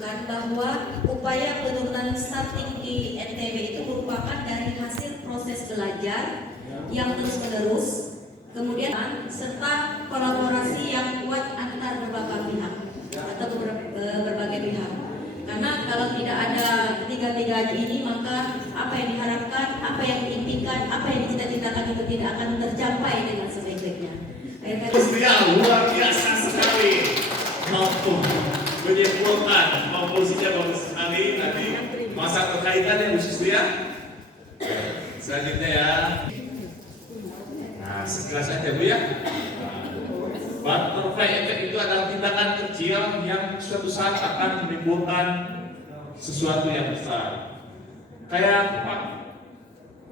menunjukkan bahwa upaya penurunan stunting di NTB itu merupakan dari hasil proses belajar yang terus-menerus, kemudian serta kolaborasi yang kuat antar berbagai pihak atau berbagai pihak. Karena kalau tidak ada ketiga-tiganya ini, maka apa yang diharapkan, apa yang diimpikan, apa yang dicita-citakan itu tidak akan tercapai dengan sebaik-baiknya. Luar biasa sekali, mampu menyimpulkan, komposisinya bagus sekali. Nanti masa terkaitannya Bu Sisria. Selanjutnya ya. Nah, sekilas aja Bu ya. Butterfly effect itu adalah tindakan kecil yang suatu saat akan menimbulkan sesuatu yang besar. Kayak Pak,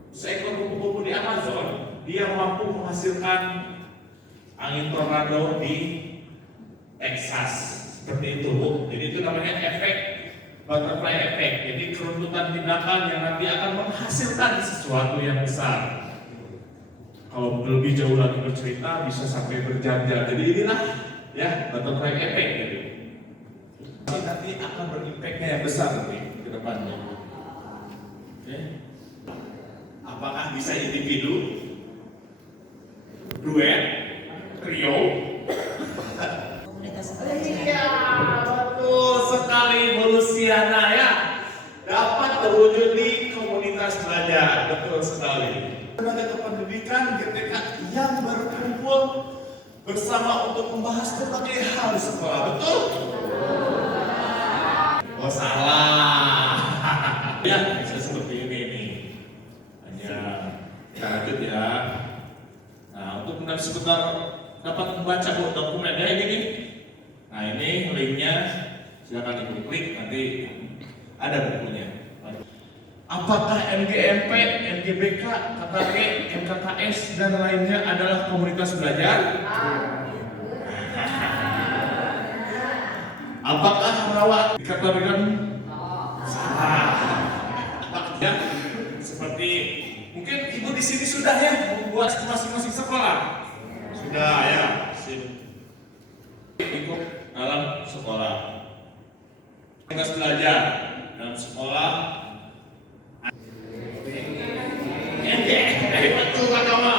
seekor kupu-kupu di Amazon, dia mampu menghasilkan angin tornado di Texas. Seperti itu Bu. Jadi itu namanya efek butterfly effect. Jadi keruntutan tindakan yang nanti akan menghasilkan sesuatu yang besar. Kalau lebih jauh lagi bercerita bisa sampai berjam-jam. Jadi inilah ya butterfly effect gitu. Nanti akan berimpaknya yang besar nanti ke depannya. Oke. Apakah bisa individu, duet, trio? Iya, betul sekali Bu Luciana ya. Dapat terwujud di komunitas belajar, betul sekali. Tenaga kependidikan GTK yang berkumpul bersama untuk membahas berbagai hal di sekolah, betul? Oh salah. Ya, bisa seperti ini nih. Hanya kita lanjut ya. Nah, untuk kemudian sebentar dapat membaca dokumennya ini nih. Nah, ini linknya, silakan diklik nanti ada bukunya. Apakah MGMP, MGBK, KKG, MKKS dan lainnya adalah komunitas belajar? Apakah merawat dikategorikan? Salah. Ya, seperti mungkin ibu di sini sudah ya membuat masing-masing sekolah. Sudah ya. Ikut dalam sekolah. Komunitas belajar dalam sekolah. Betul Pak Kama.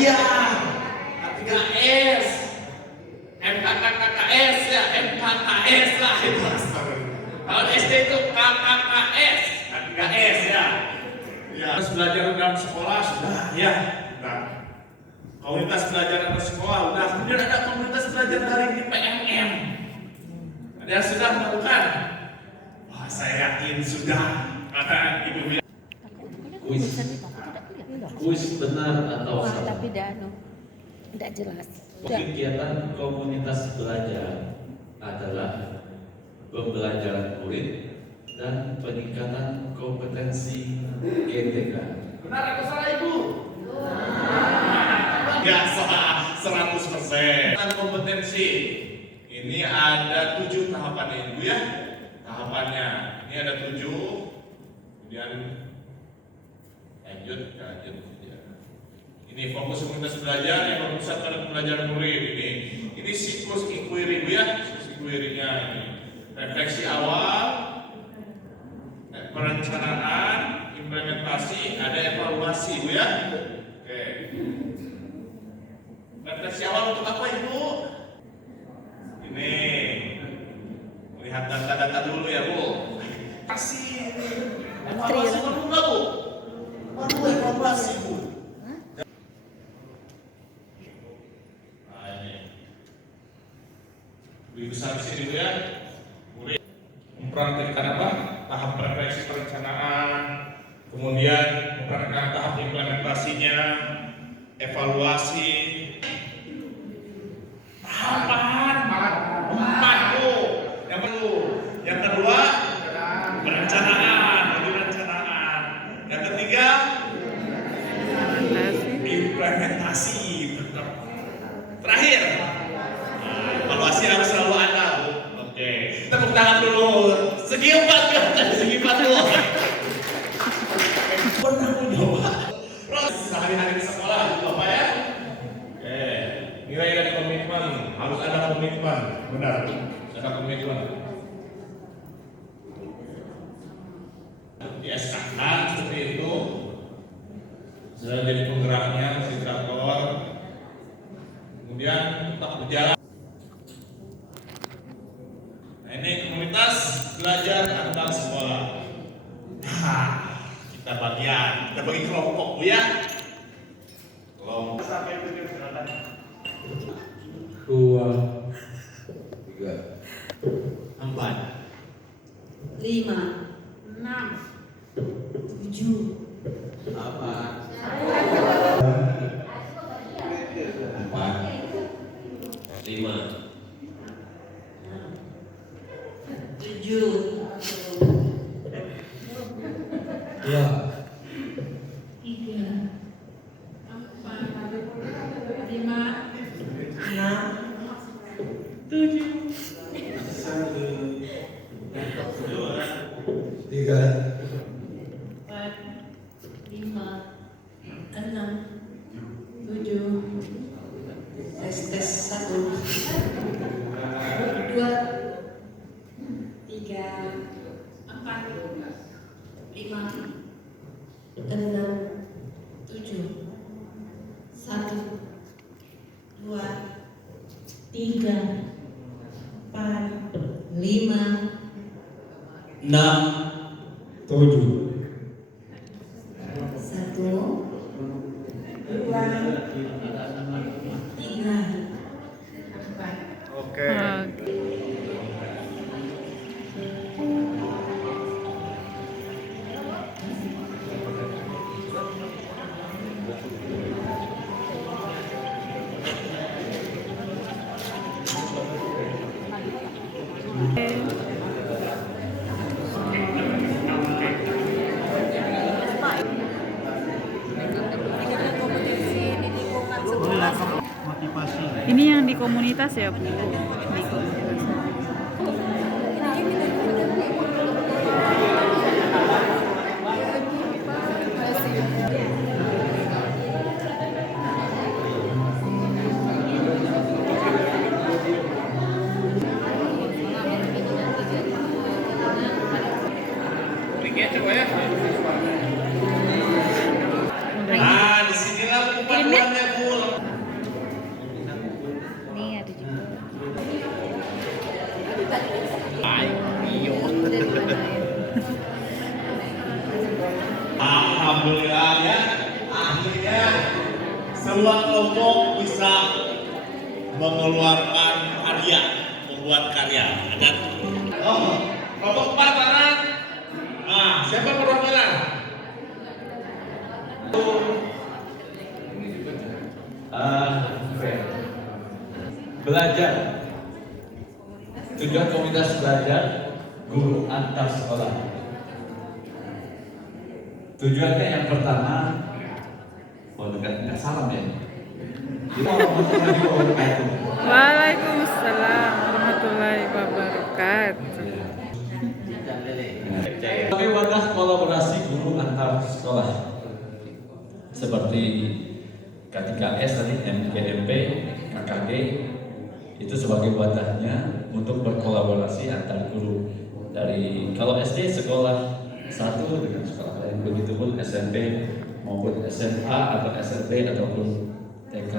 Iya. K3S, MKKKS ya, MKKS lah itu. Kalau SD itu KKKS, K3S ya. Ya. Belajar dalam sekolah sudah ya. Nah. Komunitas belajar dalam sekolah udah. Kemudian ada komunitas belajar daring di PMM. Ada yang sudah melakukan? Wah, saya yakin sudah. Kata Ibu ya. Kuis benar atau salah? Tapi tidak jelas. Kegiatan komunitas belajar adalah pembelajaran murid dan peningkatan kompetensi GTK. Benar atau salah Ibu? Ya, salah 100%. Kompetensi ini ada 7 tahapannya Ibu ya. Tahapannya ini ada 7. Kemudian lanjut. Ini fokus komunitas belajar yang berpusat pada pembelajaran murid. Ini siklus inquiry Bu ya. Siklus inquiry-nya ini refleksi awal, perencanaan, implementasi, ada evaluasi Bu ya. Oke. Refleksi awal untuk apa Ibu? Ini melihat data-data dulu ya Bu. Kasih evaluasi perlu nggak Bu? Perlu evaluasi Bu. Nah ini lebih besar di sini ya. Murid mempraktikkan apa? Tahap refleksi perencanaan, kemudian mempraktikkan tahap implementasinya, evaluasi. Tahapan 4 Bu. Yang perlu. Yang kedua perencanaan, yang ketiga implementasi. Terakhir evaluasi harus selalu ada Bu. Oke, tepuk tangan dulu. Segi 4 Bu. Pernah mencoba proses sehari-hari di sekolah Bapak ya. komitmen, benar. Ada komitmen. Di SK seperti itu. Sudah jadi penggeraknya, fasilitator. Kemudian tetap berjalan. Nah, ini komunitas belajar antar sekolah. Nah, kita bagi kelompok Bu ya. Kelompok sampai tujuh silakan. 2, 3, 4, 5, 6, 7, 8, 5, 7, 2, Ini yang di komunitas ya, Bu? Di komunitas. Nah, disinilah paduannya Bu. Nih ada juga. Alhamdulillah ya, akhirnya semua kelompok bisa mengeluarkan karya, membuat karya. Ada kelompok 4 mana? Nah, siapa perwakilan? Belajar. Tujuan komunitas belajar guru antar sekolah. Tujuannya yang pertama, nggak salam ya. Warahmatullahi wabarakatuh. Waalaikumsalam warahmatullahi wabarakatuh. Sebagai wadah kolaborasi guru antar sekolah, seperti KTKS tadi, MGMP, KKG, itu sebagai wadahnya untuk berkolaborasi antar guru. Dari kalau SD sekolah satu dengan sekolah lain, begitu pun SMP maupun SMA atau SMP ataupun TK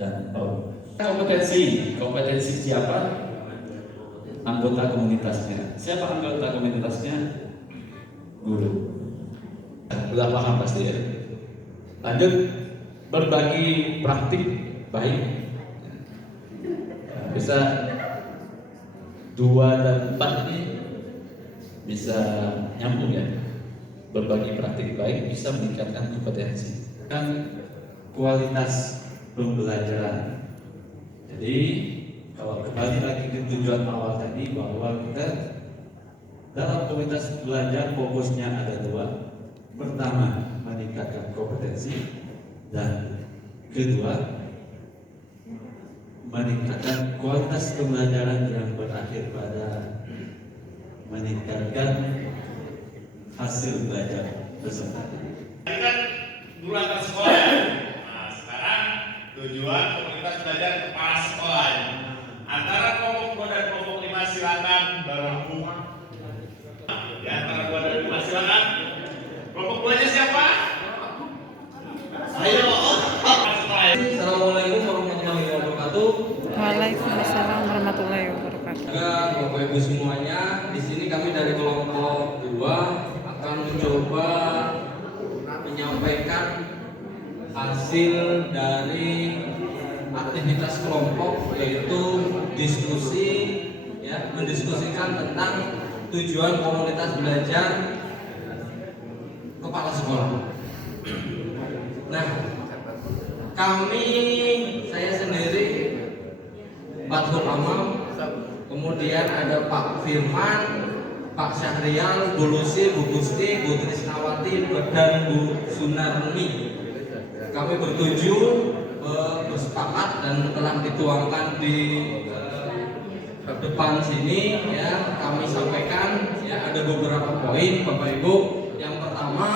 dan PAUD. Kompetensi siapa? Anggota komunitasnya. Siapa anggota komunitasnya? Guru. Sudah paham pasti ya. Lanjut, berbagi praktik baik. Bisa 2 dan 4 ini bisa nyambung ya. Berbagi praktik baik bisa meningkatkan kompetensi dan kualitas pembelajaran. Jadi kalau kembali lagi ke tujuan awal tadi, bahwa kita dalam komunitas belajar fokusnya ada 2. Pertama, meningkatkan kompetensi, dan kedua, meningkatkan kualitas pembelajaran yang berakhir pada meningkatkan hasil belajar peserta. Ini kan guru antar sekolah ya. Nah, sekarang tujuan komunitas belajar kepala sekolah. Antara kelompok 2 dan kelompok 5 silakan berhubungan. Di antara 2 dan 5 silakan. Kelompok 2-nya siapa? Ayo. Assalamualaikum warahmatullahi wabarakatuh. Waalaikumsalam warahmatullahi wabarakatuh. Bapak Ibu semuanya, di sini kami dari kelompok 2 akan mencoba menyampaikan hasil dari aktivitas kelompok, yaitu diskusi, ya, mendiskusikan tentang tujuan komunitas belajar kepala sekolah. Nah, saya sendiri Fathul Amam, kemudian ada Pak Firman, Pak Syahrial, Bu Lucy, Bu Gusti, Bu Trisnawati, dan Bu Sunarmi. Kami bertujuh bersepakat dan telah dituangkan di depan sini, ya, kami sampaikan, ya, ada beberapa poin Bapak Ibu. Yang pertama,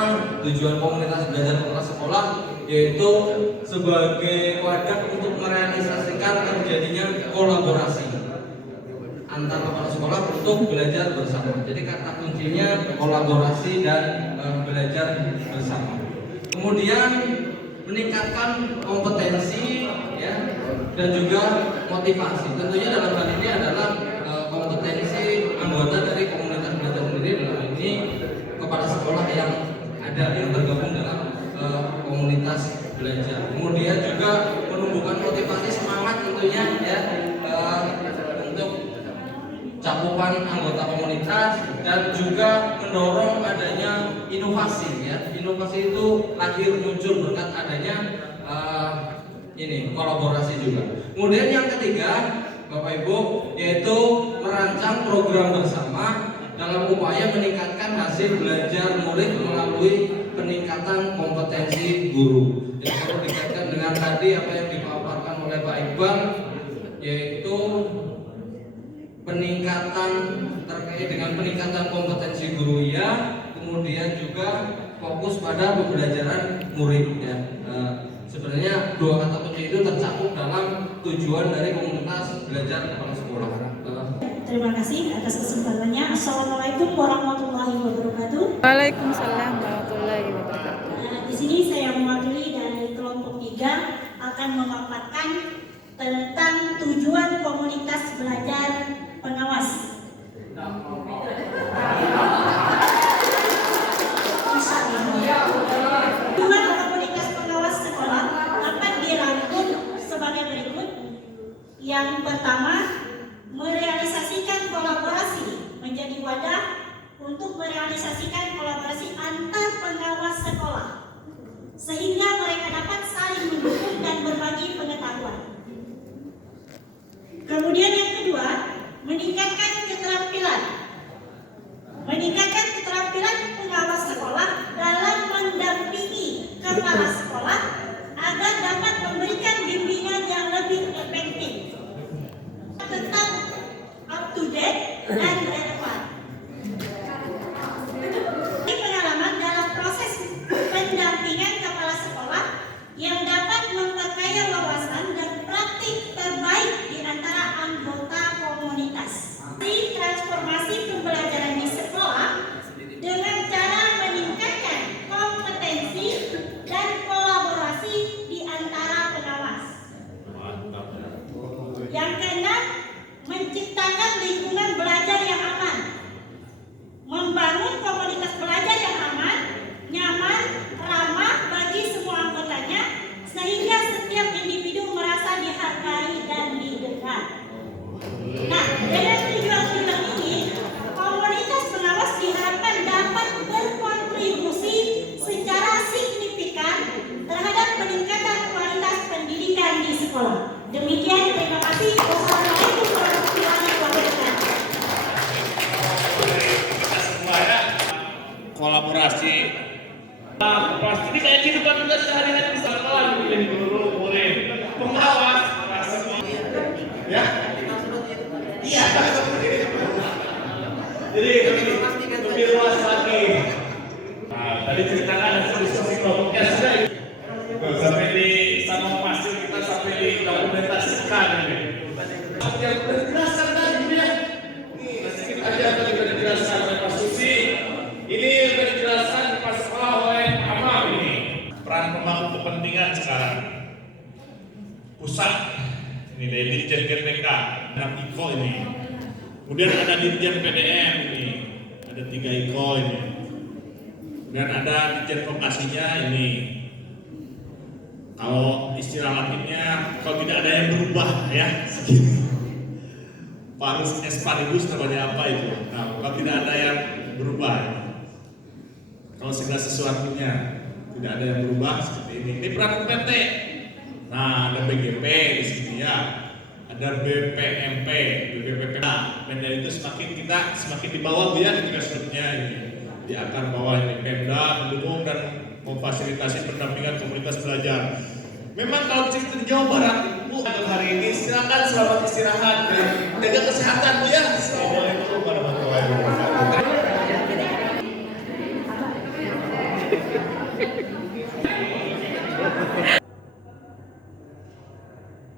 tujuan komunitas belajar kepala sekolah yaitu sebagai wadah untuk merealisasikan terjadinya kolaborasi antar kepala sekolah untuk belajar bersama. Jadi kata kuncinya kolaborasi dan belajar bersama. Kemudian meningkatkan kompetensi, ya, dan juga motivasi. Tentunya dalam hal ini adalah kompetensi anggota dari komunitas belajar sendiri, dalam ini kepala sekolah yang ada yang tergabung dalam komunitas belajar. Kemudian juga menumbuhkan motivasi semangat tentunya, ya, untuk cakupan anggota komunitas, dan juga mendorong adanya inovasi, ya. Inovasi itu lahir muncul berkat adanya kolaborasi juga. Kemudian yang ketiga, Bapak Ibu, yaitu merancang program bersama dalam upaya meningkatkan hasil belajar murid melalui peningkatan kompetensi guru. Yang perlu dikaitkan dengan tadi apa yang dipaparkan oleh Pak Iqbal, yaitu peningkatan terkait dengan peningkatan kompetensi guru, ya, kemudian juga fokus pada pembelajaran murid, ya. Sebenarnya dua kata kunci itu tercakup dalam tujuan dari komunitas belajar kepala sekolah. Terima kasih atas kesempatannya. Assalamualaikum warahmatullahi wabarakatuh. Waalaikumsalam warahmatullahi wabarakatuh. Di sini saya mewakili dari kelompok 3 akan memaparkan tentang tujuan komunitas belajar pengawas. Tujuan komunitas pengawas sekolah dapat dirangkum sebagai berikut. Yang pertama, merealisasikan kolaborasi, menjadi wadah untuk merealisasikan kolaborasi antar pengawas sekolah sehingga mereka dapat saling mendukung dan berbagi pengetahuan. Kemudian yang kedua, meningkatkan keterampilan pengawas sekolah dalam mendampingi kepala sekolah agar dapat memberikan bimbingan yang lebih efektif, tetap up to date dan relevan. Ini pengalaman dalam proses pendampingan kepala sekolah yang dapat memperkaya wawasan dan praktik terbaik di antara anggota komunitas. Transformasi pembelajaran di sekolah dengan cara meningkatkan kompetensi dan kolaborasi di antara pengawas. Yang keenam, menciptakan lingkungan belajar yang aman, membangun komunitas belajar yang aman, nyaman, ramah bagi semua anggotanya, sehingga setiap individu merasa dihargai dan didengar. Nah, dengan tujuan-tujuan ini, komunitas pengawas diharapkan dapat berkontribusi secara signifikan terhadap peningkatan kualitas pendidikan di sekolah. Demikian, terima kasih. Wassalamualaikum warahmatullahi wabarakatuh. Kita semua, ya, kolaborasi. Pasti kayak kehidupan kita sehari-hari di sekolah, menjadi guru, murid, pengawas, ya. Iya. Jadi lebih luas lagi. Nah, tadi ceritakan diskusi kelompoknya sudah. Sampai di Sanong Pasir kita sampai di dokumentasikan ini. Ini Dirjen GPK, dan IKO ini. Kemudian ada Dirjen PDM ini, ada 3 IKO ini. Dan ada Dirjen Vokasinya ini. Kalau istilah latinnya, kalau tidak ada yang berubah ya, segini. Parus es paribus namanya apa itu? Nah, kalau tidak ada yang berubah, kalau segala sesuatunya tidak ada yang berubah seperti ini. Ini peran PT. Nah, ada BGP di sini ya, ada BPMP, BPPP. Nah, Pemda itu semakin di bawah dia di grassroots-nya ini, di akar bawah ini. Pemda mendukung dan memfasilitasi pendampingan komunitas belajar. Memang kalau cerita di Jawa Barat, Bu, hari ini silakan selamat istirahat, jaga kesehatan, Bu.